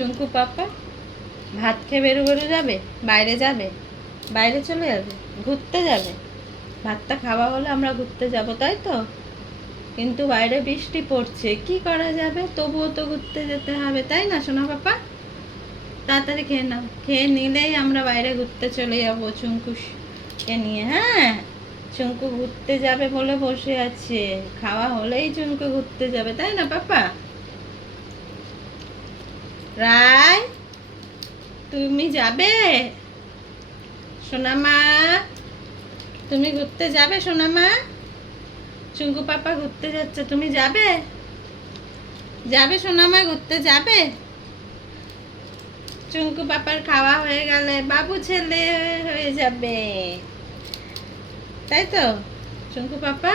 চুঙ্কু পাপা ভাত খেয়ে বেরু বেরু যাবে, বাইরে যাবে, বাইরে চলে যাবে, ঘুরতে যাবে। ভাতটা খাওয়া হলে আমরা ঘুরতে যাব, তাই তো? কিন্তু বাইরে বৃষ্টি পড়ছে, কি করা যাবে? তবুও তো ঘুরতে যেতে হবে, তাই না সোনা পাপা? তাড়াতাড়ি খেয়ে নাও, খেয়ে নিলেই আমরা বাইরে ঘুরতে চলে যাবো চুঙ্কুকে নিয়ে। হ্যাঁ, চুঙ্কু ঘুরতে যাবে বলে বসে আছে, খাওয়া হলেই চুঙ্কু ঘুরতে যাবে, তাই না পাপা? রায়, তুমি যাবে? সোনামা, তুমি ঘুরতে যাবে সোনামা? চুঙ্কু পাপা ঘুরতে যাচ্ছে, তুমি যাবে? যাবে সোনামা, ঘুরতে যাবে? চুঙ্কু পাপার খাওয়া হয়ে গেলে বাবু ছেলে হয়ে যাবে, তাই তো চুঙ্কু পাপা?